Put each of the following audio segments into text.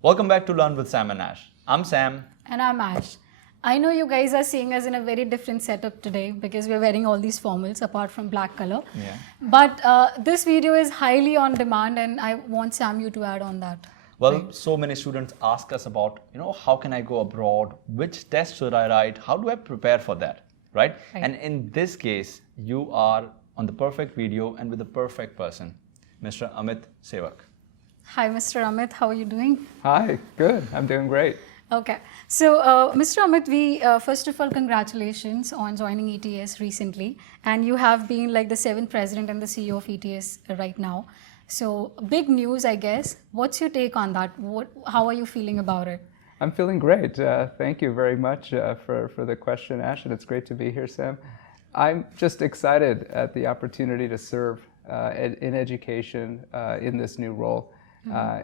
Welcome back to Learn with Sam and Ash. I'm Sam. And I'm Ash. I know you guys are seeing us in a very different setup today because we're wearing all these formals apart from black color. Yeah. But this video is highly on demand and I want Sam you to add on that. Well, so many students ask us about, how can I go abroad? Which test should I write? How do I prepare for that? Right? And in this case, you are on the perfect video and with the perfect person, Mr. Amit Sevak. Hi, Mr. Amit. How are you doing? Hi, good. I'm doing great. Okay. So, Mr. Amit, we first of all, congratulations on joining ETS recently. And you have been like the 7th president and the CEO of ETS right now. So, big news, I guess. What's your take on that? How are you feeling about it? I'm feeling great. Thank you very much for the question, Ash, and it's great to be here, Sam. I'm just excited at the opportunity to serve in education in this new role.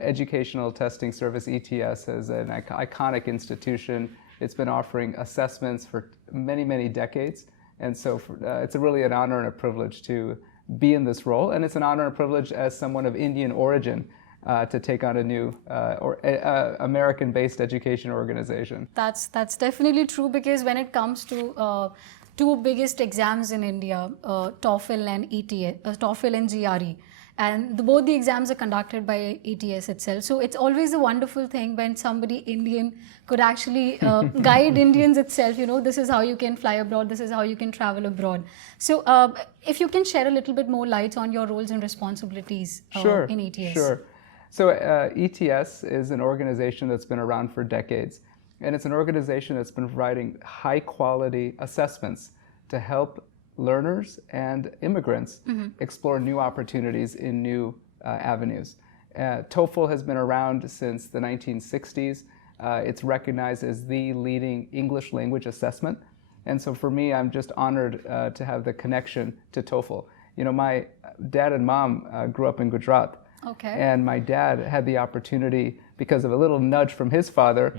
Educational Testing Service, ETS, is an iconic institution. It's been offering assessments for many, many decades. And so it's really an honor and a privilege to be in this role. And it's an honor and privilege as someone of Indian origin to take on a new American-based education organization. That's definitely true, because when it comes to two biggest exams in India, TOEFL and ETS, TOEFL and GRE, and both the exams are conducted by ETS itself. So it's always a wonderful thing when somebody Indian could actually guide Indians itself. This is how you can fly abroad, this is how you can travel abroad. So if you can share a little bit more light on your roles and responsibilities in ETS. Sure. So ETS is an organization that's been around for decades. And it's an organization that's been providing high quality assessments to help learners and immigrants explore new opportunities in new avenues. TOEFL has been around since the 1960s. It's recognized as the leading English language assessment. And so for me, I'm just honored to have the connection to TOEFL. My dad and mom grew up in Gujarat. Okay. And my dad had the opportunity, because of a little nudge from his father,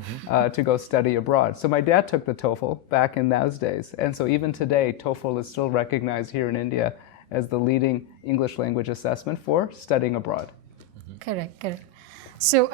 to go study abroad. So my dad took the TOEFL back in those days. And so even today, TOEFL is still recognized here in India as the leading English language assessment for studying abroad. Correct. So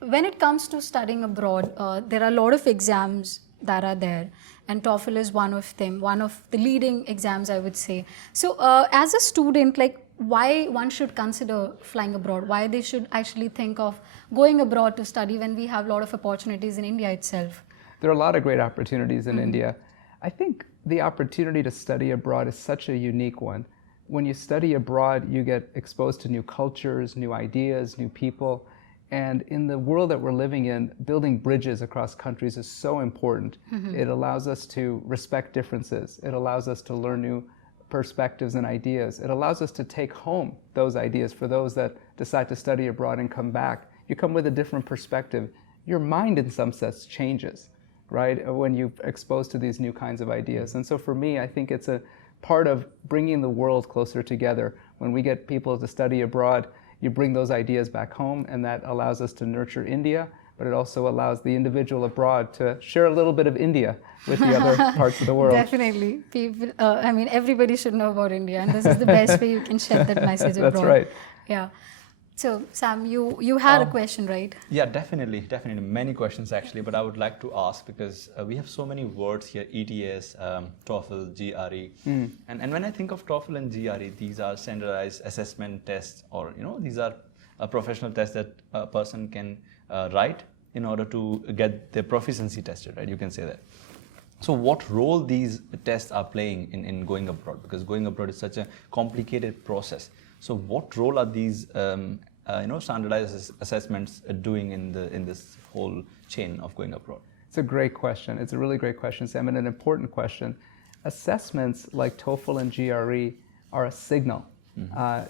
when it comes to studying abroad, there are a lot of exams that are there. And TOEFL is one of them, one of the leading exams, I would say. So as a student, why one should consider flying abroad, why they should actually think of going abroad to study when we have a lot of opportunities in India itself? There are a lot of great opportunities in India. I think the opportunity to study abroad is such a unique one. When you study abroad, you get exposed to new cultures, new ideas, new people. And in the world that we're living in, building bridges across countries is so important. It allows us to respect differences. It allows us to learn new perspectives and ideas. It allows us to take home those ideas for those that decide to study abroad and come back. You come with a different perspective. Your mind in some sense changes, right, when you're exposed to these new kinds of ideas. And so for me, I think it's a part of bringing the world closer together. When we get people to study abroad, you bring those ideas back home, and that allows us to nurture India, but it also allows the individual abroad to share a little bit of India with the other parts of the world. Definitely. People, everybody should know about India, and this is the best way you can share that message abroad. That's right. Yeah. So, Sam, you had a question, right? Yeah, definitely. Many questions actually, but I would like to ask, because we have so many words here: ETS, TOEFL, GRE. And when I think of TOEFL and GRE, these are standardized assessment tests, or these are professional tests that a person can write in order to get their proficiency tested, right? You can say that. So what role these tests are playing in going abroad? Because going abroad is such a complicated process. So what role are these standardized assessments doing in this whole chain of going abroad? It's a great question. It's a really great question, Sam, and an important question. Assessments like TOEFL and GRE are a signal.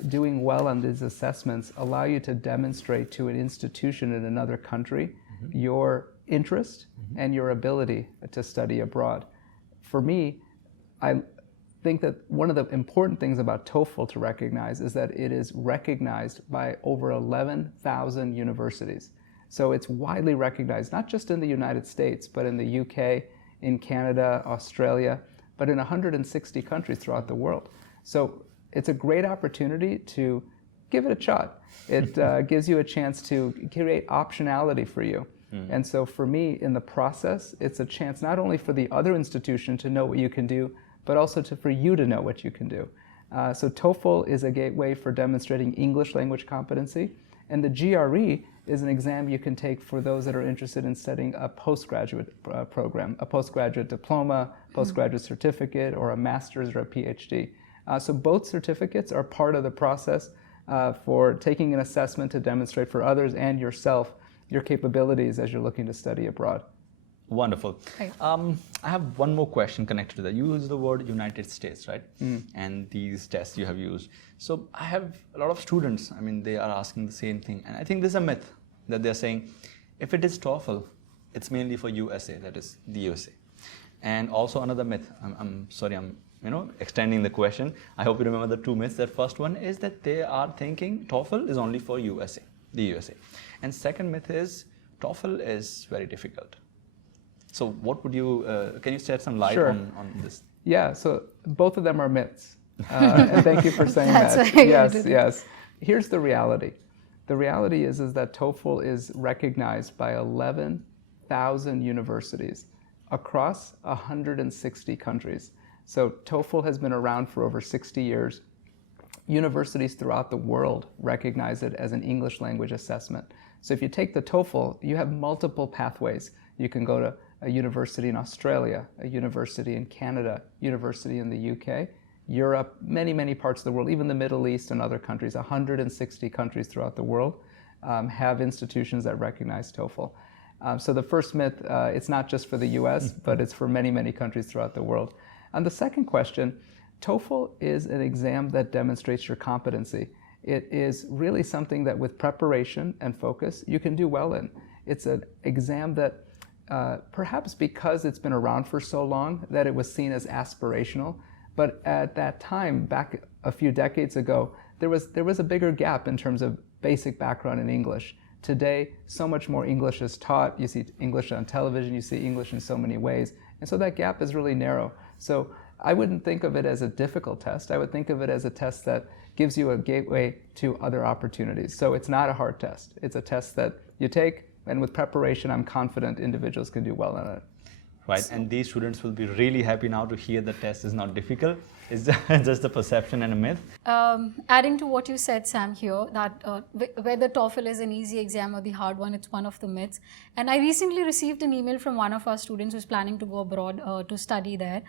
Doing well on these assessments allow you to demonstrate to an institution in another country your interest and your ability to study abroad. For me, I think that one of the important things about TOEFL to recognize is that it is recognized by over 11,000 universities. So it's widely recognized, not just in the United States, but in the UK, in Canada, Australia, but in 160 countries throughout the world. So it's a great opportunity to give it a shot. It gives you a chance to create optionality for you. And so for me, in the process, it's a chance not only for the other institution to know what you can do, but also for you to know what you can do. So TOEFL is a gateway for demonstrating English language competency, and the GRE is an exam you can take for those that are interested in studying a postgraduate program, a postgraduate diploma, postgraduate certificate, or a master's or a PhD. So both certificates are part of the process for taking an assessment to demonstrate for others and yourself your capabilities as you're looking to study abroad. Wonderful. Right. I have one more question connected to that. You use the word United States, right? And these tests you have used. So I have a lot of students, I mean, they are asking the same thing. And I think there's a myth that they're saying, if it is TOEFL, it's mainly for USA, that is the USA. And also another myth, I'm sorry, I'm extending the question. I hope you remember the two myths. The first one is that they are thinking TOEFL is only for USA, the USA. And second myth is TOEFL is very difficult. So what would you, can you shed some light Sure. on this? Yeah, so both of them are myths. And thank you for saying That's that. why I Yes, did it. yes. Here's the reality. The reality is that TOEFL is recognized by 11,000 universities across 160 countries. So TOEFL has been around for over 60 years. Universities throughout the world recognize it as an English language assessment. So if you take the TOEFL, you have multiple pathways. You can go to a university in Australia, a university in Canada, university in the UK, Europe, many, many parts of the world, even the Middle East and other countries. 160 countries throughout the world have institutions that recognize TOEFL. So the first myth, it's not just for the US, but it's for many, many countries throughout the world. On the second question, TOEFL is an exam that demonstrates your competency. It is really something that with preparation and focus, you can do well in. It's an exam that perhaps because it's been around for so long that it was seen as aspirational, but at that time, back a few decades ago, there was a bigger gap in terms of basic background in English. Today, so much more English is taught. You see English on television, you see English in so many ways, and so that gap is really narrow. So I wouldn't think of it as a difficult test. I would think of it as a test that gives you a gateway to other opportunities. So it's not a hard test. It's a test that you take, and with preparation, I'm confident individuals can do well in it. Right, and these students will be really happy now to hear the test is not difficult. It's just a perception and a myth. Adding to what you said, Sam, here, that whether TOEFL is an easy exam or the hard one, it's one of the myths. And I recently received an email from one of our students who's planning to go abroad to study there.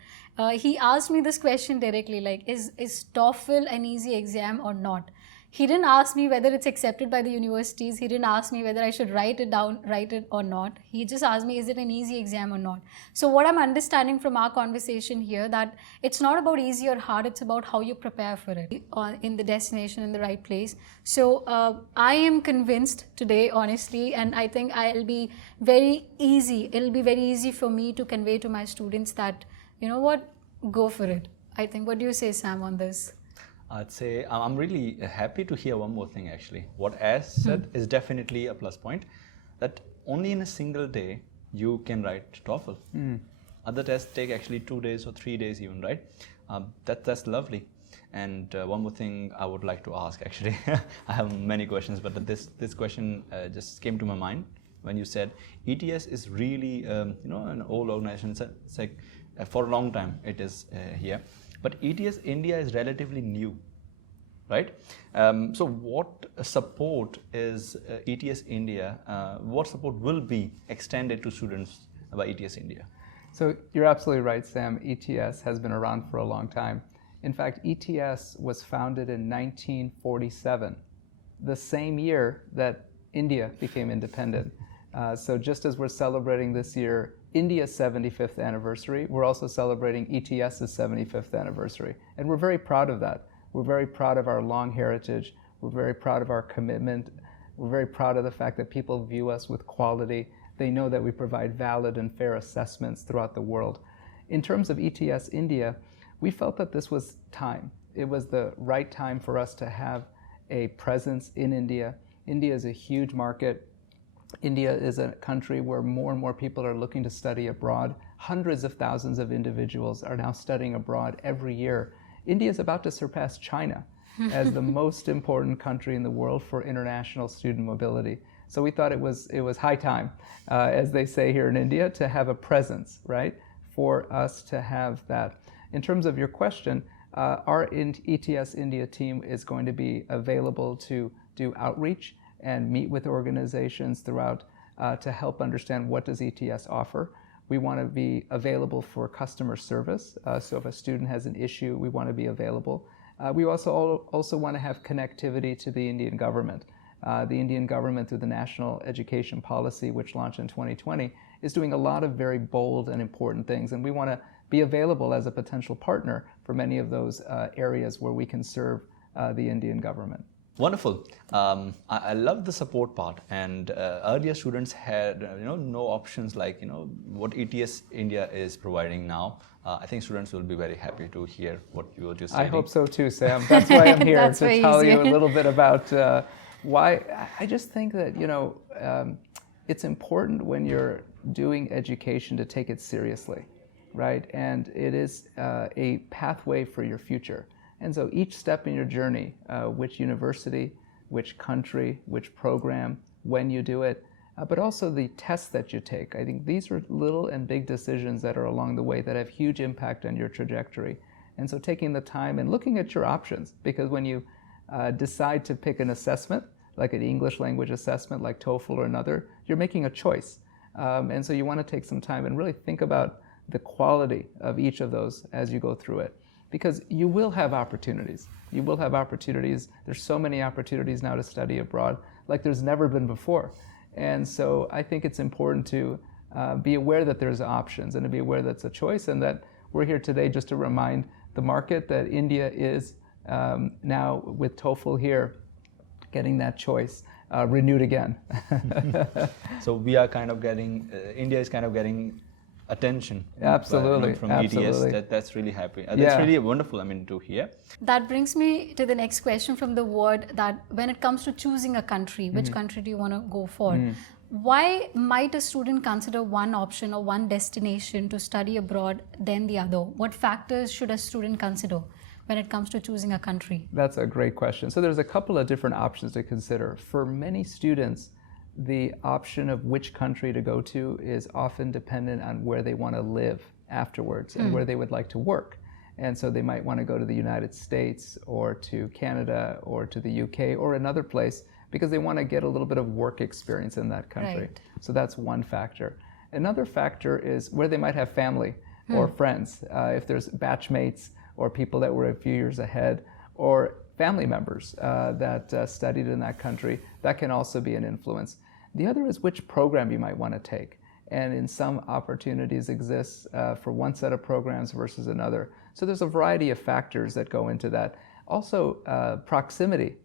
He asked me this question directly, like, is TOEFL an easy exam or not? He didn't ask me whether it's accepted by the universities. He didn't ask me whether I should write it or not. He just asked me, is it an easy exam or not? So what I'm understanding from our conversation here, that it's not about easy or hard, it's about how you prepare for it in the destination, in the right place. So I am convinced today, honestly, and I think it'll be very easy for me to convey to my students that, you know what, go for it. I think, what do you say, Sam, on this? I'd say I'm really happy to hear one more thing actually. What As said is definitely a plus point, that only in a single day you can write TOEFL. Other tests take actually 2 days or 3 days even, right? That's lovely. And one more thing I would like to ask actually. I have many questions, but this question just came to my mind when you said ETS is really an old organization. It's like for a long time it is here. But ETS India is relatively new, right? So what support is ETS India, what support will be extended to students by ETS India? So you're absolutely right, Sam. ETS has been around for a long time. In fact, ETS was founded in 1947, the same year that India became independent. So just as we're celebrating this year India's 75th anniversary, we're also celebrating ETS's 75th anniversary. And we're very proud of that. We're very proud of our long heritage. We're very proud of our commitment. We're very proud of the fact that people view us with quality. They know that we provide valid and fair assessments throughout the world. In terms of ETS India, we felt that this was time. It was the right time for us to have a presence in India. India is a huge market. India is a country where more and more people are looking to study abroad. Hundreds of thousands of individuals are now studying abroad every year. India is about to surpass China. as the most important country in the world for international student mobility. So we thought it was high time, as they say here in India, to have a presence, right, for us to have that. In terms of your question, our ETS India team is going to be available to do outreach and meet with organizations throughout to help understand what does ETS offer. We want to be available for customer service. So if a student has an issue, we want to be available. We also want to have connectivity to the Indian government. The Indian government, through the National Education Policy, which launched in 2020, is doing a lot of very bold and important things. And we want to be available as a potential partner for many of those areas where we can serve the Indian government. Wonderful. I love the support part, and earlier students had no options like what ETS India is providing now. I think students will be very happy to hear what you were just saying. I hope so too, Sam. That's why I'm here to tell you a little bit about why. I just think that it's important when you're doing education to take it seriously, right? And it is a pathway for your future. And so each step in your journey, which university, which country, which program, when you do it, but also the tests that you take. I think these are little and big decisions that are along the way that have huge impact on your trajectory. And so taking the time and looking at your options, because when you decide to pick an assessment, like an English language assessment, like TOEFL or another, you're making a choice. And so you want to take some time and really think about the quality of each of those as you go through it. Because you will have opportunities. You will have opportunities. There's so many opportunities now to study abroad like there's never been before. And so I think it's important to be aware that there's options and to be aware that's a choice, and that we're here today just to remind the market that India is now, with TOEFL here, getting that choice renewed again. So we are kind of getting, India is kind of getting attention. Absolutely. From Absolutely. ETS. That's really happy. That's really wonderful, to hear. That brings me to the next question from the word, that when it comes to choosing a country, which country do you want to go for? Why might a student consider one option or one destination to study abroad than the other? What factors should a student consider when it comes to choosing a country? That's a great question. So there's a couple of different options to consider. For many students, the option of which country to go to is often dependent on where they want to live afterwards and where they would like to work. And so they might want to go to the United States or to Canada or to the UK or another place because they want to get a little bit of work experience in that country. Right. So that's one factor. Another factor is where they might have family or friends, if there's batchmates or people that were a few years ahead, or family members that studied in that country. That can also be an influence. The other is which program you might want to take. And in some opportunities exists for one set of programs versus another. So there's a variety of factors that go into that. Also, proximity.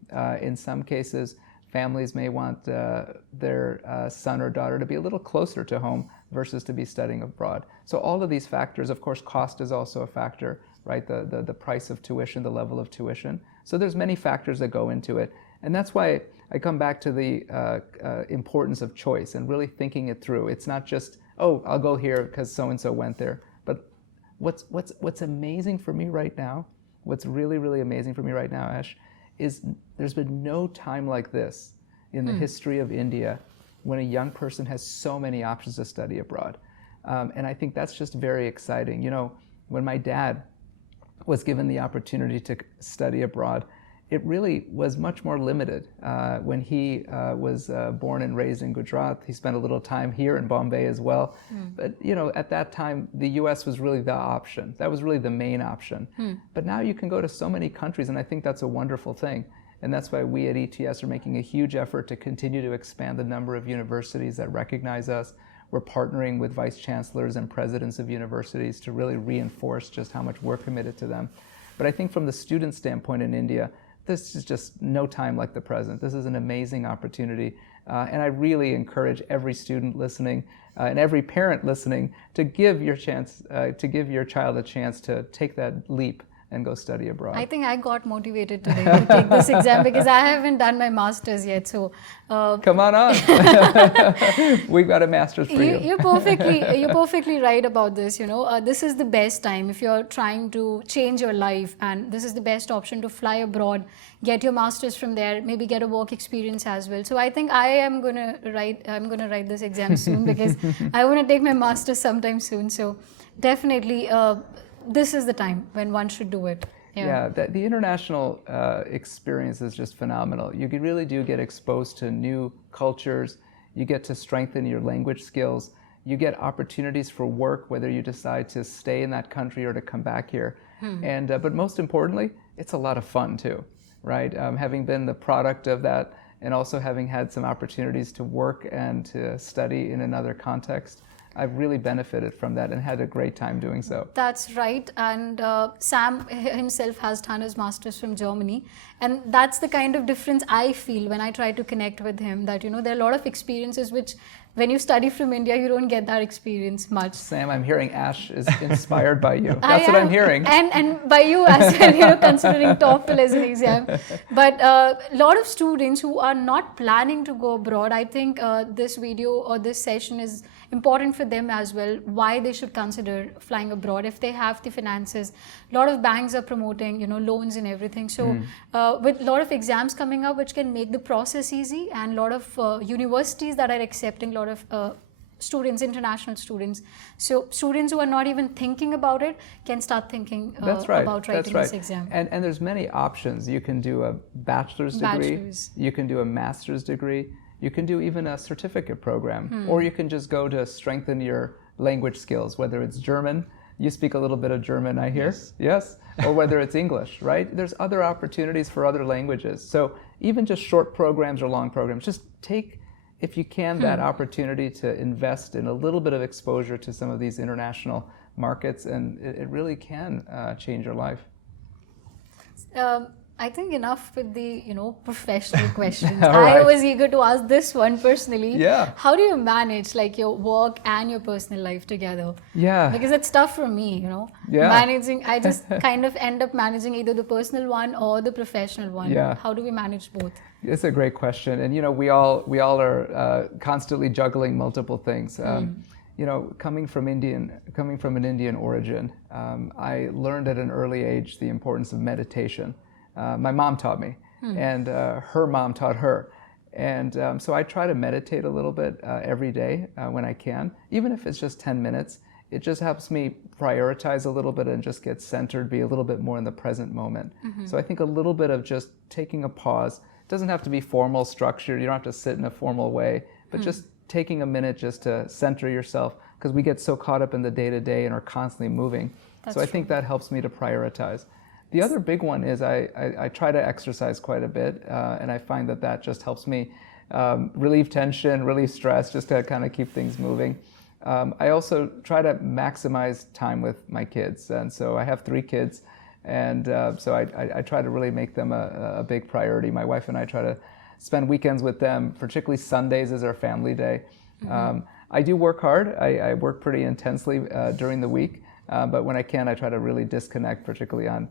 In some cases, families may want their son or daughter to be a little closer to home versus to be studying abroad. So all of these factors, of course, cost is also a factor, right? The price of tuition, the level of tuition. So there's many factors that go into it. And that's why I come back to the importance of choice and really thinking it through. It's not just, oh, I'll go here because so-and-so went there. But what's amazing for me right now, what's really, really amazing for me right now, Ash, is there's been no time like this in the history of India when a young person has so many options to study abroad. And I think that's just very exciting. When my dad was given the opportunity to study abroad, it really was much more limited. When he was born and raised in Gujarat, he spent a little time here in Bombay as well. But at that time, the US was really the option. That was really the main option. But now you can go to so many countries, and I think that's a wonderful thing. And that's why we at ETS are making a huge effort to continue to expand the number of universities that recognize us. We're partnering with vice chancellors and presidents of universities to really reinforce just how much we're committed to them. But I think from the student standpoint in India, this is just no time like the present. This is an amazing opportunity. And I really encourage every student listening and every parent listening to give your child a chance to take that leap and go study abroad. I think I got motivated today to take this exam because I haven't done my master's yet. So come on. We've got a master's for you. You're perfectly right about this. This is the best time if you're trying to change your life, and this is the best option to fly abroad, get your master's from there, maybe get a work experience as well. So I think I'm gonna write this exam soon because I want to take my master's sometime soon. So definitely, this is the time when one should do it. Yeah, the international experience is just phenomenal. You really do get exposed to new cultures. You get to strengthen your language skills. You get opportunities for work, whether you decide to stay in that country or to come back here. And but most importantly, it's a lot of fun too, right? Having been the product of that, and also having had some opportunities to work and to study in another context, I've really benefited from that and had a great time doing so. That's right. And Sam himself has done his master's from Germany. And that's the kind of difference I feel when I try to connect with him, that, there are a lot of experiences which when you study from India, you don't get that experience much. Sam, I'm hearing Ash is inspired by you. That's what I'm hearing. And by you as well, considering TOEFL as an exam. But a lot of students who are not planning to go abroad, I think this video or this session is important for them as well, why they should consider flying abroad if they have the finances. A lot of banks are promoting, loans and everything. So with a lot of exams coming up, which can make the process easy, and a lot of universities that are accepting a lot of students, international students. So students who are not even thinking about it can start thinking about writing this exam. And there's many options. You can do a bachelor's degree, you can do a master's degree, you can do even a certificate program, or you can just go to strengthen your language skills, whether it's German. You speak a little bit of German, I hear. Yes. Or whether it's English, right? There's other opportunities for other languages. So even just short programs or long programs, just take, if you can, that opportunity to invest in a little bit of exposure to some of these international markets, and it really can change your life. I think enough with the professional questions. Right. I was eager to ask this one personally. Yeah. How do you manage your work and your personal life together? Yeah. Because it's tough for me, Yeah. Managing, I just kind of end up managing either the personal one or the professional one. Yeah. How do we manage both? It's a great question, and we all are constantly juggling multiple things. Coming from an Indian origin, I learned at an early age the importance of meditation. My mom taught me, and her mom taught her. And so I try to meditate a little bit every day when I can, even if it's just 10 minutes. It just helps me prioritize a little bit and just get centered, be a little bit more in the present moment. So I think a little bit of just taking a pause. It doesn't have to be formal, structured. You don't have to sit in a formal way, but just taking a minute just to center yourself, because we get so caught up in the day-to-day and are constantly moving. That's so I think that helps me to prioritize. The other big one is I try to exercise quite a bit, and I find that just helps me relieve tension, relieve stress, just to kind of keep things moving. I also try to maximize time with my kids, and so I have 3 kids, and so I try to really make them a big priority. My wife and I try to spend weekends with them, particularly Sundays is our family day. I do work hard. I work pretty intensely during the week, but when I can, I try to really disconnect, particularly on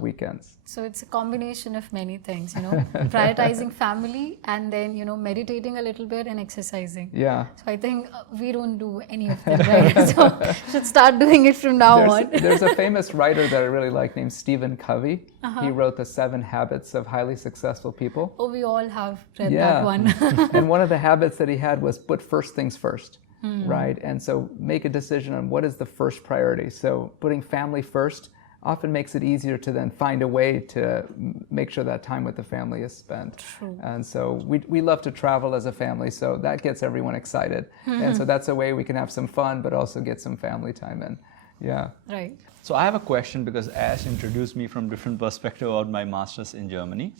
weekends. So it's a combination of many things, prioritizing family and then, meditating a little bit and exercising. Yeah. So I think we don't do any of them, right? So should start doing it from now on. There's a famous writer that I really like named Stephen Covey. He wrote The 7 Habits of Highly Successful People. Oh, we all have read that one. And one of the habits that he had was put first things first, right? And so make a decision on what is the first priority. So putting family first often makes it easier to then find a way to make sure that time with the family is spent. True. And so we love to travel as a family, so that gets everyone excited. And so that's a way we can have some fun, but also get some family time in. Yeah. Right. So I have a question, because Ash introduced me from different perspective about my master's in Germany.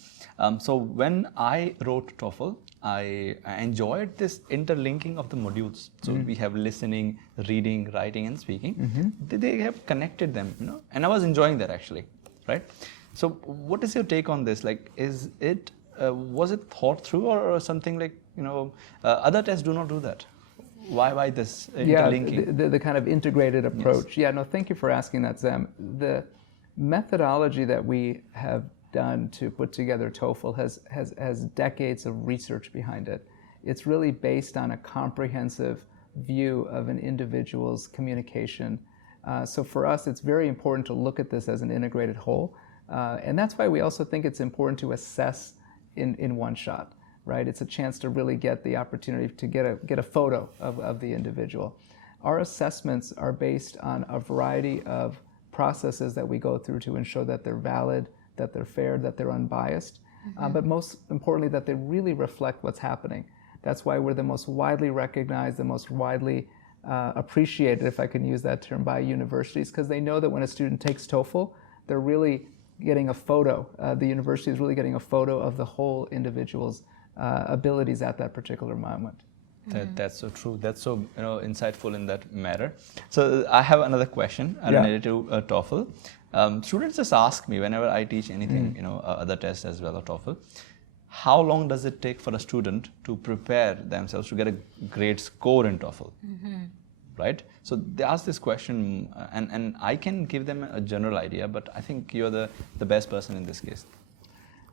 So when I wrote TOEFL, I enjoyed this interlinking of the modules. So we have listening, reading, writing, and speaking. They have connected them, and I was enjoying that actually, right? So what is your take on this? Like, is it was it thought through, or something like other tests do not do that? Why this interlinking? The kind of integrated approach. Yes. Yeah, no, thank you for asking that, Sam. methodology that we have done to put together TOEFL has decades of research behind it. It's really based on a comprehensive view of an individual's communication. So for us, it's very important to look at this as an integrated whole. And that's why we also think it's important to assess in one shot, right? It's a chance to really get the opportunity to get a photo of the individual. Our assessments are based on a variety of processes that we go through to ensure that they're valid, that they're fair, that they're unbiased, but most importantly, that they really reflect what's happening. That's why we're the most widely recognized, the most widely appreciated, if I can use that term, by universities, because they know that when a student takes TOEFL, they're really getting a photo. The university is really getting a photo of the whole individual's abilities at that particular moment. That's so true. That's so insightful in that matter. So I have another question related to TOEFL. Students just ask me whenever I teach anything, other tests as well or TOEFL, how long does it take for a student to prepare themselves to get a great score in TOEFL? Right? So they ask this question, and I can give them a general idea, but I think you're the best person in this case.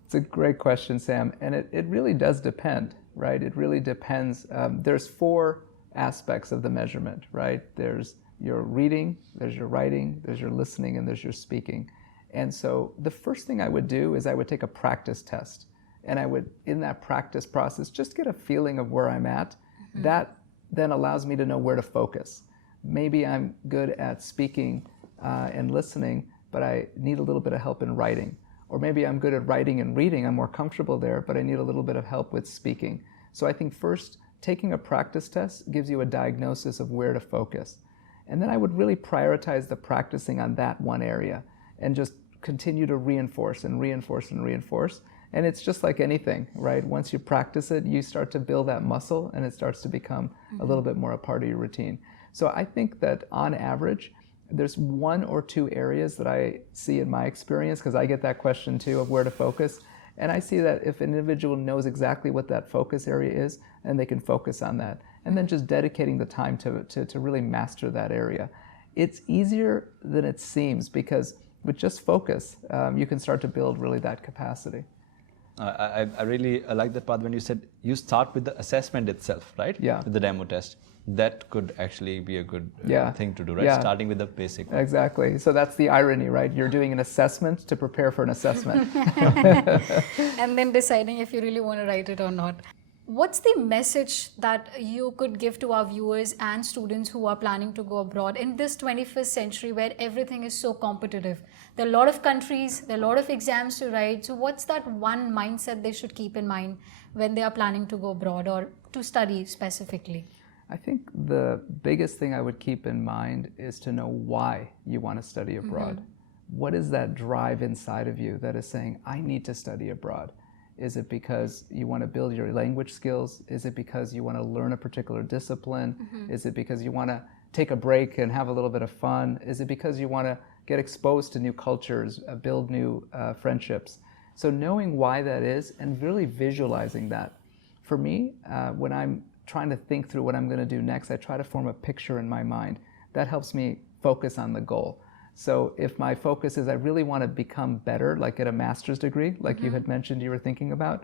It's a great question, Sam, and it really does depend, right? It really depends. There's 4 aspects of the measurement, right? There's your reading, there's your writing, there's your listening, and there's your speaking. And so the first thing I would do is I would take a practice test, and I would, in that practice process, just get a feeling of where I'm at. That then allows me to know where to focus. Maybe I'm good at speaking and listening, but I need a little bit of help in writing. Or maybe I'm good at writing and reading, I'm more comfortable there, but I need a little bit of help with speaking. So I think first, taking a practice test gives you a diagnosis of where to focus. And then I would really prioritize the practicing on that one area and just continue to reinforce and reinforce and reinforce. And it's just like anything, right? Once you practice it, you start to build that muscle and it starts to become a little bit more a part of your routine. So I think that on average, there's 1 or 2 areas that I see in my experience, because I get that question too of where to focus. And I see that if an individual knows exactly what that focus area is, and they can focus on that. And then just dedicating the time to really master that area. It's easier than it seems, because with just focus, you can start to build really that capacity. I really like that part when you said you start with the assessment itself, right? Yeah. With the demo test. That could actually be a good thing to do, right? Yeah. Starting with the basic one. Exactly. So that's the irony, right? You're doing an assessment to prepare for an assessment. And then deciding if you really want to write it or not. What's the message that you could give to our viewers and students who are planning to go abroad in this 21st century where everything is so competitive? There are a lot of countries, there are a lot of exams to write. So what's that one mindset they should keep in mind when they are planning to go abroad or to study specifically? I think the biggest thing I would keep in mind is to know why you want to study abroad. What is that drive inside of you that is saying, I need to study abroad? Is it because you want to build your language skills? Is it because you want to learn a particular discipline? Is it because you want to take a break and have a little bit of fun? Is it because you want to get exposed to new cultures, build new friendships? So knowing why that is and really visualizing that. For me, when I'm trying to think through what I'm going to do next, I try to form a picture in my mind. That helps me focus on the goal. So if my focus is I really want to become better, like get a master's degree, like you had mentioned you were thinking about,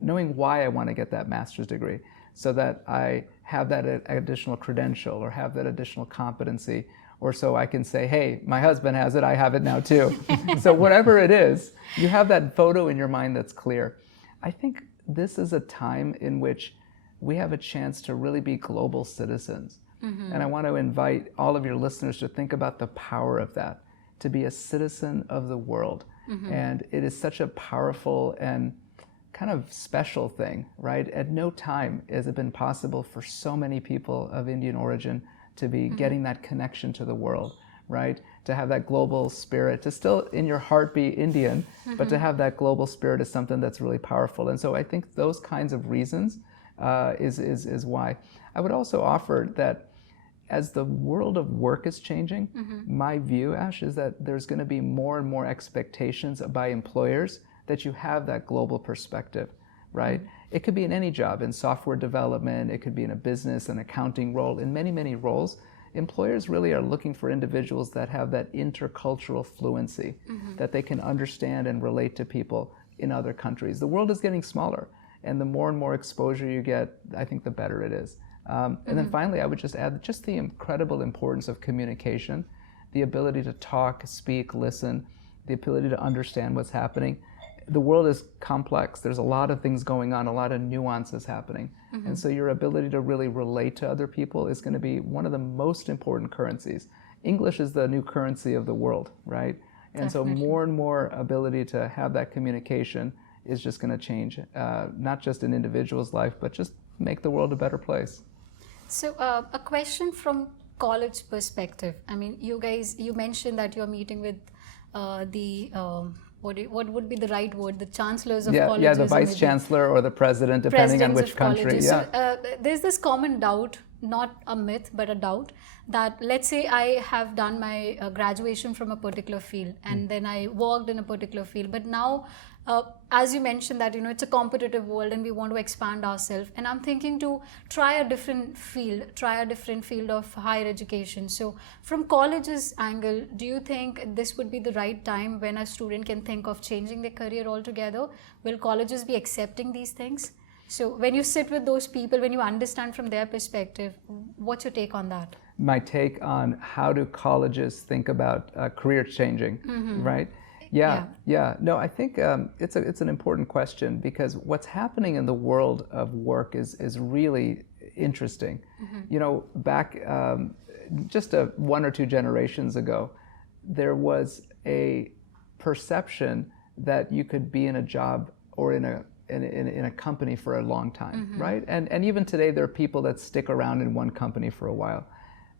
knowing why I want to get that master's degree so that I have that additional credential or have that additional competency, or so I can say, hey, my husband has it, I have it now too. So whatever it is, you have that photo in your mind that's clear. I think this is a time in which we have a chance to really be global citizens. And I want to invite all of your listeners to think about the power of that, to be a citizen of the world. And it is such a powerful and kind of special thing, right? At no time has it been possible for so many people of Indian origin to be getting that connection to the world, right? To have that global spirit, to still in your heart be Indian, but to have that global spirit is something that's really powerful. And so I think those kinds of reasons is why. I would also offer that as the world of work is changing, my view, Ash, is that there's going to be more and more expectations by employers that you have that global perspective, right? It could be in any job, in software development, it could be in a business, an accounting role, in many, many roles. employers really are looking for individuals that have that intercultural fluency, that they can understand and relate to people in other countries. The world is getting smaller, and the more and more exposure you get, I think the better it is. And then finally, I would just add just the incredible importance of communication, the ability to talk, speak, listen, the ability to understand what's happening. The world is complex. There's a lot of things going on, a lot of nuances happening. And so your ability to really relate to other people is going to be one of the most important currencies. English is the new currency of the world, right? And so more and more ability to have that communication is just going to change, not just an individual's life, but just make the world a better place. So a question from college perspective. I mean, you mentioned that you're meeting with what would be the right word? The chancellors of colleges. Yeah, the vice chancellor or the president, depending on which country. Yeah. So there's this common doubt, not a myth, but a doubt, that let's say I have done my graduation from a particular field and then I worked in a particular field, but now, as you mentioned that, it's a competitive world and we want to expand ourselves, and I'm thinking to try a different field of higher education. So from college's angle, do you think this would be the right time when a student can think of changing their career altogether? Will colleges be accepting these things? So when you sit with those people, when you understand from their perspective, what's your take on that? My take on how do colleges think about career changing, right? Yeah. No, I think it's an important question, because what's happening in the world of work is really interesting. Back just 1 or 2 generations ago, there was a perception that you could be in a job or in a company for a long time, right? And even today, there are people that stick around in one company for a while.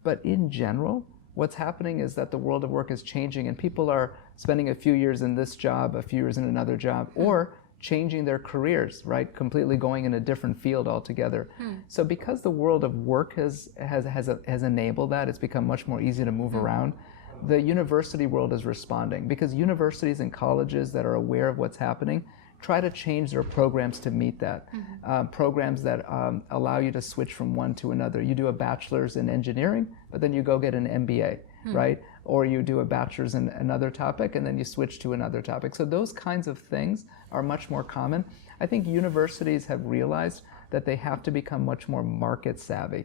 But in general, what's happening is that the world of work is changing, and people are spending a few years in this job, a few years in another job, or changing their careers, right? Completely going in a different field altogether. So because the world of work has enabled that, it's become much more easy to move around. The university world is responding, because universities and colleges that are aware of what's happening try to change their programs to meet that. Programs that allow you to switch from one to another. You do a bachelor's in engineering, but then you go get an MBA, right? Or you do a bachelor's in another topic, and then you switch to another topic. So those kinds of things are much more common. I think universities have realized that they have to become much more market savvy.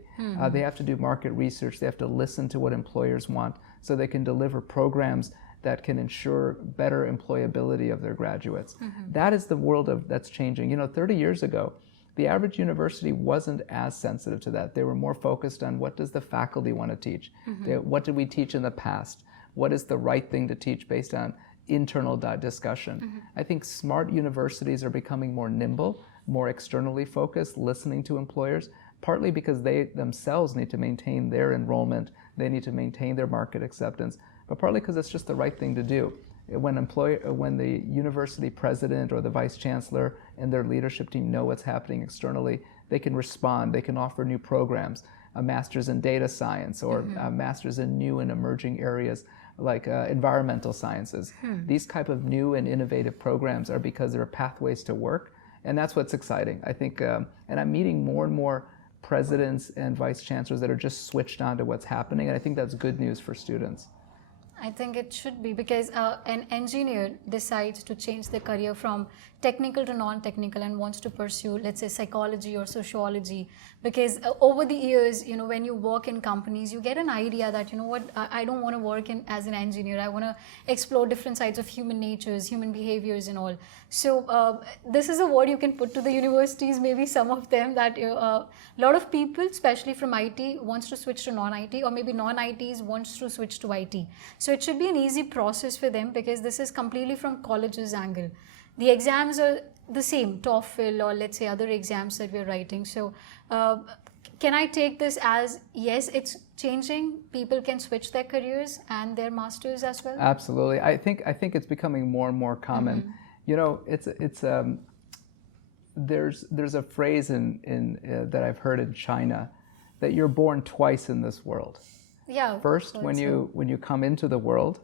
They have to do market research. They have to listen to what employers want, so they can deliver programs that can ensure better employability of their graduates. That is the world that's changing. 30 years ago, the average university wasn't as sensitive to that. They were more focused on what does the faculty want to teach? What did we teach in the past? What is the right thing to teach based on internal discussion? I think smart universities are becoming more nimble, more externally focused, listening to employers, partly because they themselves need to maintain their enrollment, they need to maintain their market acceptance, but partly because it's just the right thing to do. When the university president or the vice chancellor and their leadership team know what's happening externally, they can respond, they can offer new programs, a master's in data science or a master's in new and emerging areas like environmental sciences. These type of new and innovative programs are because there are pathways to work, and that's what's exciting. I think, and I'm meeting more and more presidents and vice chancellors that are just switched on to what's happening, and I think that's good news for students. I think it should be, because an engineer decides to change their career from technical to non-technical and wants to pursue, let's say, psychology or sociology, because over the years, when you work in companies, you get an idea that, I don't want to work as an engineer. I want to explore different sides of human natures, human behaviors and all. So this is a word you can put to the universities, maybe some of them, that a lot of people, especially from IT, wants to switch to non-IT, or maybe non-ITs wants to switch to IT. So it should be an easy process for them, because this is completely from college's angle. The exams are the same, TOEFL or let's say other exams that we're writing. So can I take this as, yes, it's changing, people can switch their careers and their masters as well? Absolutely. I think it's becoming more and more common. There's a phrase that I've heard in China, that you're born twice in this world. Yeah. First, when you come into the world,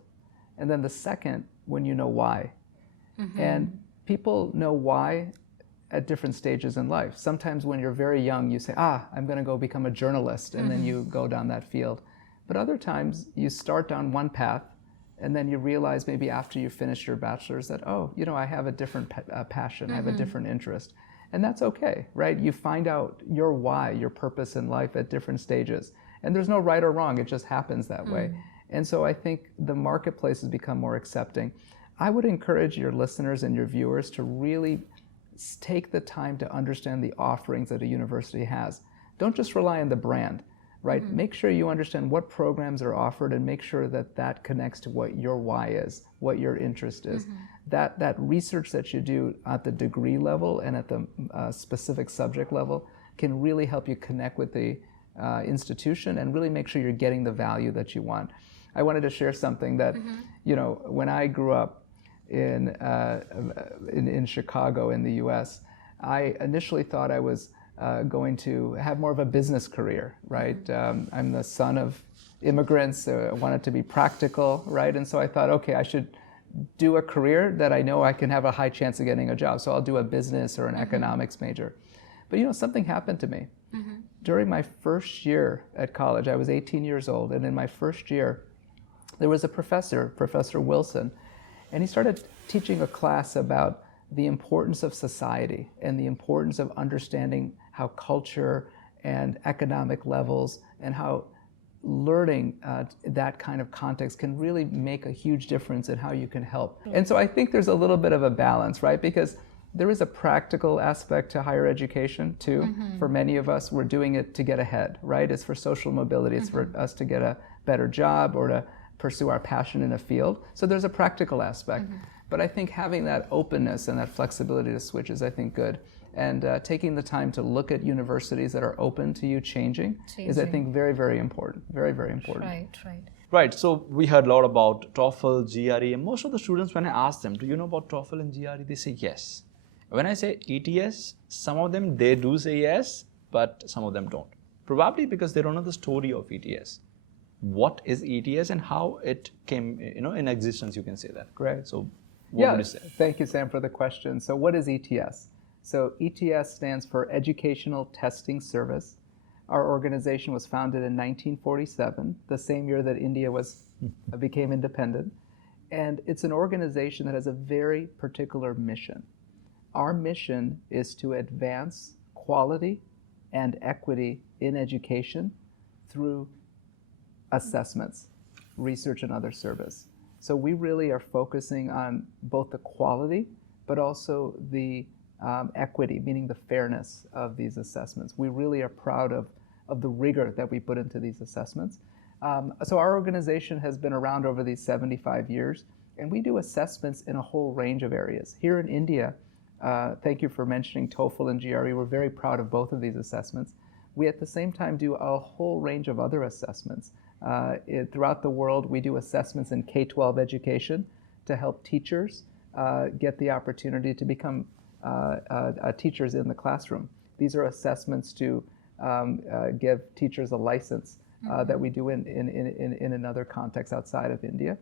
and then the second, when you know why. And people know why at different stages in life. Sometimes when you're very young, you say, I'm going to go become a journalist, and then you go down that field. But other times you start down one path and then you realize maybe after you finish your bachelor's that, oh, I have a different passion, I have a different interest. And that's okay, right? You find out your why, your purpose in life at different stages. And there's no right or wrong, it just happens that way. And so I think the marketplace has become more accepting. I would encourage your listeners and your viewers to really take the time to understand the offerings that a university has. Don't just rely on the brand, right? Make sure you understand what programs are offered and make sure that that connects to what your why is, what your interest is. That research that you do at the degree level and at the specific subject level can really help you connect with the institution and really make sure you're getting the value that you want. I wanted to share something that, when I grew up in Chicago in the US, I initially thought I was going to have more of a business career, right? I'm the son of immigrants, so I wanted to be practical, right? And so I thought, okay, I should do a career that I know I can have a high chance of getting a job. So I'll do a business or an economics major. But something happened to me. During my first year at college, I was 18 years old, and in my first year, there was a professor, Professor Wilson, and he started teaching a class about the importance of society and the importance of understanding how culture and economic levels and how learning that kind of context can really make a huge difference in how you can help. And so I think there's a little bit of a balance, right? Because there is a practical aspect to higher education too. For many of us, we're doing it to get ahead, right? It's for social mobility. It's for us to get a better job or to pursue our passion in a field. So there's a practical aspect. But I think having that openness and that flexibility to switch is, I think, good. And taking the time to look at universities that are open to you changing is, I think, very, very important. Very, very important. Right. Right, so we heard a lot about TOEFL, GRE, and most of the students, when I ask them, do you know about TOEFL and GRE, they say yes. When I say ETS, some of them, they do say yes, but some of them don't. Probably because they don't know the story of ETS. What is ETS and how it came, in existence, you can say that. Great. So what would you say? Thank you, Sam, for the question. So what is ETS? So ETS stands for Educational Testing Service. Our organization was founded in 1947, the same year that India became independent. And it's an organization that has a very particular mission. Our mission is to advance quality and equity in education through assessments, research, and other service. So we really are focusing on both the quality, but also the equity, meaning the fairness of these assessments. We really are proud of the rigor that we put into these assessments. So our organization has been around over these 75 years, and we do assessments in a whole range of areas. Here in India, thank you for mentioning TOEFL and GRE. We're very proud of both of these assessments. We at the same time do a whole range of other assessments. Throughout the world, we do assessments in K-12 education to help teachers get the opportunity to become teachers in the classroom. These are assessments to give teachers a license that we do in another context outside of India.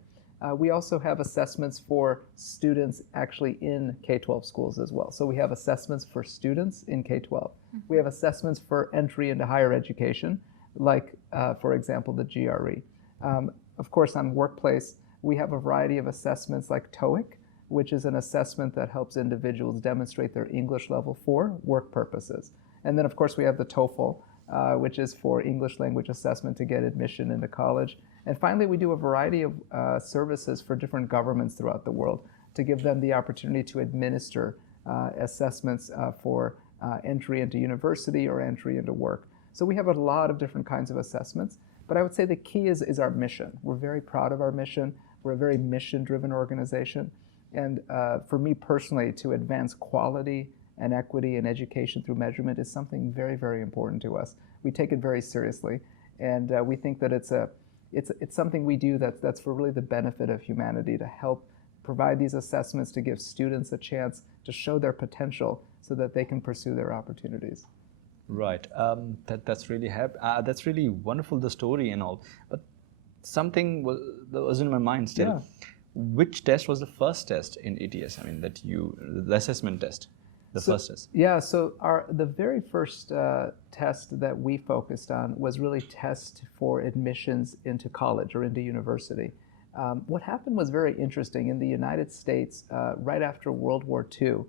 We also have assessments for students actually in K-12 schools as well. So we have assessments for students in K-12. We have assessments for entry into higher education, like, for example, the GRE. Of course, on workplace, we have a variety of assessments like TOEIC, which is an assessment that helps individuals demonstrate their English level for work purposes. And then, of course, we have the TOEFL, which is for English language assessment to get admission into college. And finally, we do a variety of services for different governments throughout the world to give them the opportunity to administer assessments for entry into university or entry into work. So we have a lot of different kinds of assessments, but I would say the key is our mission. We're very proud of our mission. We're a very mission-driven organization. And for me personally, to advance quality and equity in education through measurement is something very, very important to us. We take it very seriously, and we think that it's something we do that's for really the benefit of humanity, to help provide these assessments to give students a chance to show their potential so that they can pursue their opportunities. Right. That's really wonderful, the story and all. But something that was in my mind still. Yeah. Which test was the first test in ETS? I mean, the assessment test. the first test? Yeah, so the very first test that we focused on was really test for admissions into college or into university. What happened was very interesting. In the United States, right after World War II,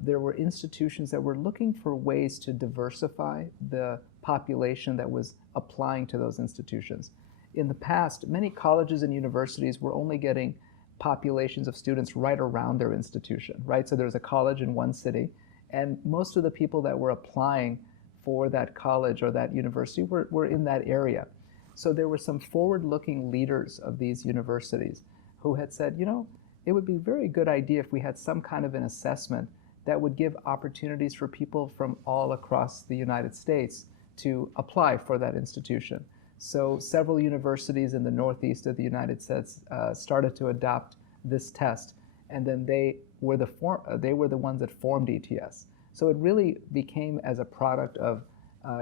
there were institutions that were looking for ways to diversify the population that was applying to those institutions. In the past, many colleges and universities were only getting populations of students right around their institution, right? So there's a college in one city, and most of the people that were applying for that college or that university were in that area. So there were some forward-looking leaders of these universities who had said, you know, it would be a very good idea if we had some kind of an assessment that would give opportunities for people from all across the United States to apply for that institution. So several universities in the northeast of the United States started to adopt this test, and then they were the ones that formed ETS. So it really became as a product of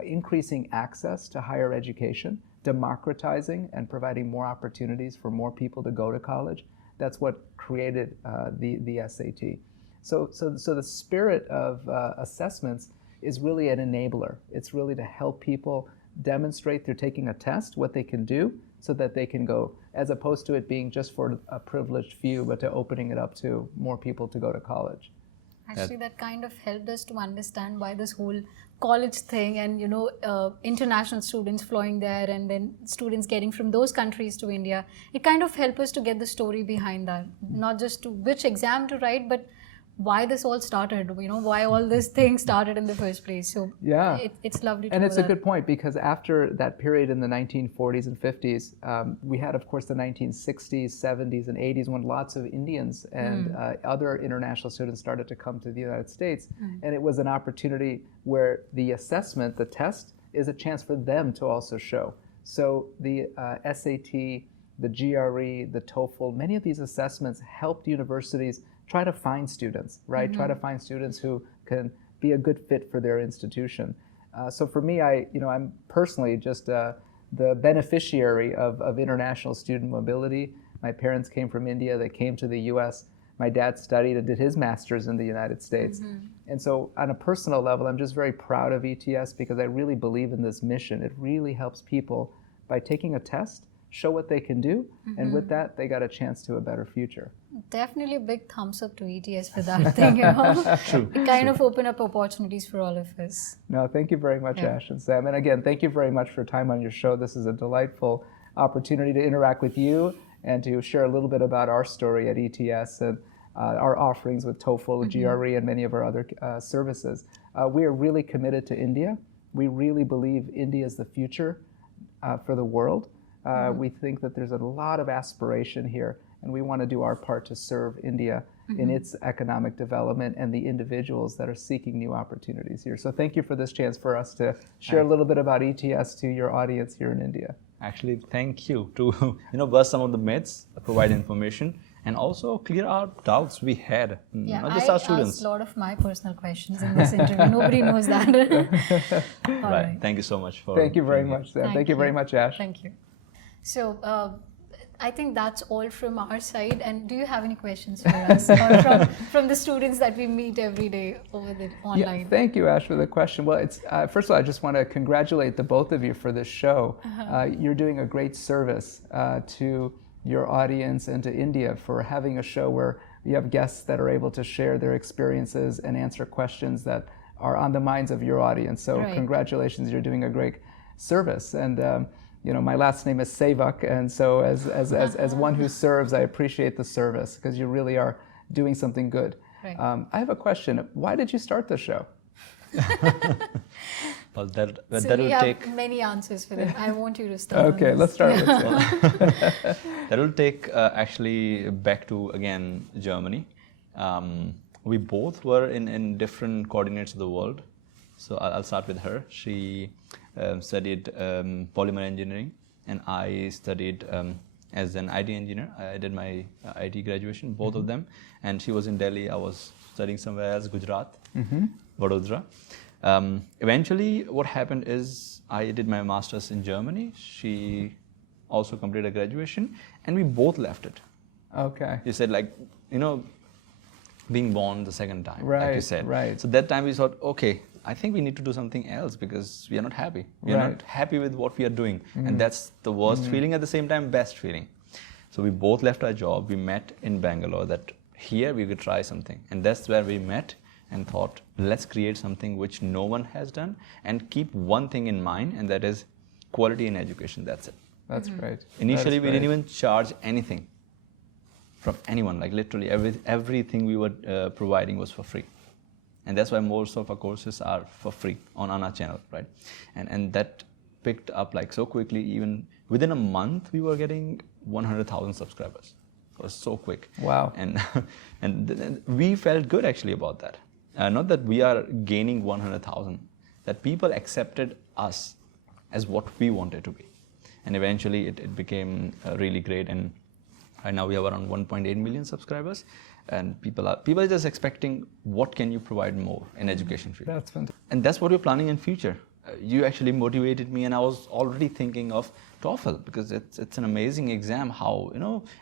increasing access to higher education, democratizing and providing more opportunities for more people to go to college. That's what created the SAT. So the spirit of assessments is really an enabler. It's really to help people demonstrate through taking a test what they can do so that they can go, as opposed to it being just for a privileged few, but to opening it up to more people to go to college. Actually, that kind of helped us to understand why this whole college thing and, you know, international students flowing there and then students getting from those countries to India, it kind of helped us to get the story behind that. Not just to which exam to write, but why this all started, you know, why all this thing started in the first place. So yeah, it's lovely to and know it's a good point, because after that period in the 1940s and 50s, we had, of course, the 1960s, 70s, and 80s when lots of Indians and other international students started to come to the United States. And it was an opportunity where the assessment, the test, is a chance for them to also show. So the SAT, the GRE, the TOEFL, many of these assessments helped universities try to find students, right? Try to find students who can be a good fit for their institution. So for me, I'm personally just the beneficiary of international student mobility. My parents came from India. They came to the U.S. My dad studied and did his master's in the United States. And so on a personal level, I'm just very proud of ETS because I really believe in this mission. It really helps people by taking a test, show what they can do, and with that, they got a chance to a better future. Definitely a big thumbs up to ETS for that thing, you know. True. It kind of opened up opportunities for all of us. No, thank you very much, Ash and Sam. And again, thank you very much for your time on your show. This is a delightful opportunity to interact with you and to share a little bit about our story at ETS and our offerings with TOEFL, GRE, and many of our other services. We are really committed to India. We really believe India is the future for the world. We think that there's a lot of aspiration here, and we want to do our part to serve India in its economic development and the individuals that are seeking new opportunities here. So thank you for this chance for us to share a little bit about ETS to your audience here in India. Actually, thank you to bust some of the myths, provide information, and also clear out doubts we had, not just our students. I asked a lot of my personal questions in this interview. Nobody knows that. Right. Thank you so much for. Thank you very much, Sam. Thank you very much, Ash. Thank you. So I think that's all from our side. And do you have any questions for us or from the students that we meet every day over the online? Yeah, thank you, Ash, for the question. Well, it's first of all, I just want to congratulate the both of you for this show. You're doing a great service to your audience and to India for having a show where you have guests that are able to share their experiences and answer questions that are on the minds of your audience. So congratulations, you're doing a great service. And my last name is Sevak, and so as one who serves, I appreciate the service because you really are doing something good. Right. I have a question. Why did you start the show? Well, that So we will have take. many answers for them. I want you to start. Okay, on let's this. start with you. That will take actually back to again Germany. We both were in different coordinates of the world. So I'll start with her. She studied polymer engineering, and I studied as an IT engineer. I did my IT graduation, both of them. And she was in Delhi. I was studying somewhere else, Gujarat, Vadodara. Eventually, what happened is I did my master's in Germany. She also completed a graduation, and we both left it. Okay. She said, being born the second time, like you Right, said. right. So that time we thought, okay, I think we need to do something else because we are not happy. We are Right. not happy with what we are doing. And that's the worst feeling, at the same time, best feeling. So we both left our job. We met in Bangalore that here we could try something. And that's where we met and thought, let's create something which no one has done and keep one thing in mind, and that is quality in education. That's it. That's great. Initially, That we is didn't great. even charge anything from anyone. Like literally everything we were providing was for free. And that's why most of our courses are for free on our channel, right? And that picked up like so quickly. Even within a month, we were getting 100,000 subscribers. It was so quick. Wow. And we felt good actually about that. Not that we are gaining 100,000, that people accepted us as what we wanted to be. And eventually it became really great. And right now we have around 1.8 million subscribers. And people are just expecting, what can you provide more in education field? That's fantastic. And that's what we're planning in future. You actually motivated me, and I was already thinking of TOEFL because it's an amazing exam. How,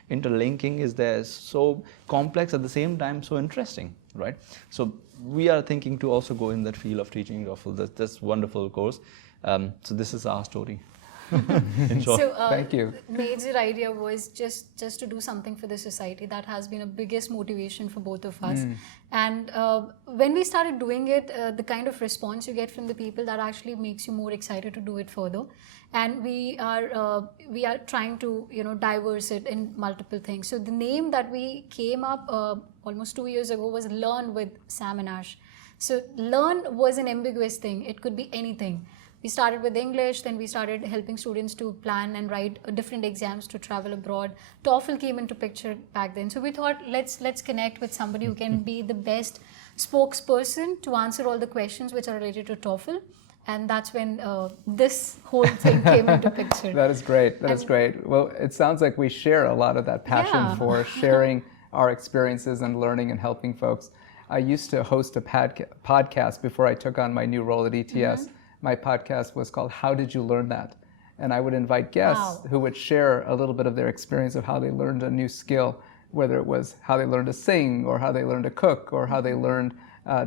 interlinking is there, so complex at the same time, so interesting, right? So we are thinking to also go in that field of teaching TOEFL. That's wonderful course. So this is our story. In short. So, Thank you. Major idea was just to do something for the society. That has been a biggest motivation for both of us. And when we started doing it, the kind of response you get from the people, that actually makes you more excited to do it further. And we are trying to diverse it in multiple things. So the name that we came up almost 2 years ago was Learn with Sam and Ash. So learn was an ambiguous thing. It could be anything. We started with English, then we started helping students to plan and write different exams to travel abroad. TOEFL came into picture back then. So we thought, let's connect with somebody who can be the best spokesperson to answer all the questions which are related to TOEFL. And that's when this whole thing came into picture. That is great. That is great. Well, it sounds like we share a lot of that passion Yeah. for sharing our experiences and learning and helping folks. I used to host a podcast before I took on my new role at ETS. My podcast was called How Did You Learn That? And I would invite guests who would share a little bit of their experience of how they learned a new skill, whether it was how they learned to sing or how they learned to cook or how they learned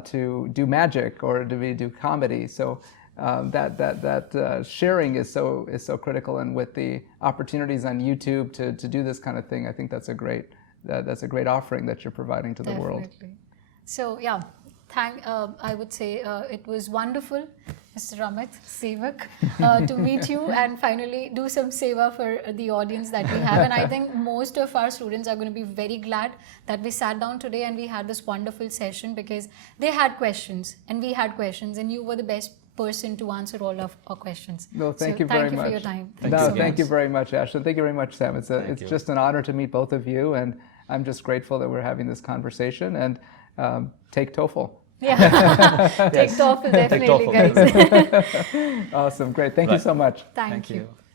to do magic or to do comedy. So that sharing is so critical. And with the opportunities on YouTube to do this kind of thing, I think that's a great offering that you're providing to the world. Definitely. So yeah, I would say it was wonderful, Mr. Amit Sevak, to meet you and finally do some seva for the audience that we have. And I think most of our students are going to be very glad that we sat down today and we had this wonderful session, because they had questions and we had questions, and you were the best person to answer all of our questions. No, thank you very much. Thank you for your time. Thank you very much, Ashton. Thank you very much, Sam. It's just an honor to meet both of you, and I'm just grateful that we're having this conversation. And take TOEFL. Yeah, take TOEFL, definitely, TOEFL. guys. Awesome, great. Thank you so much. Thank you.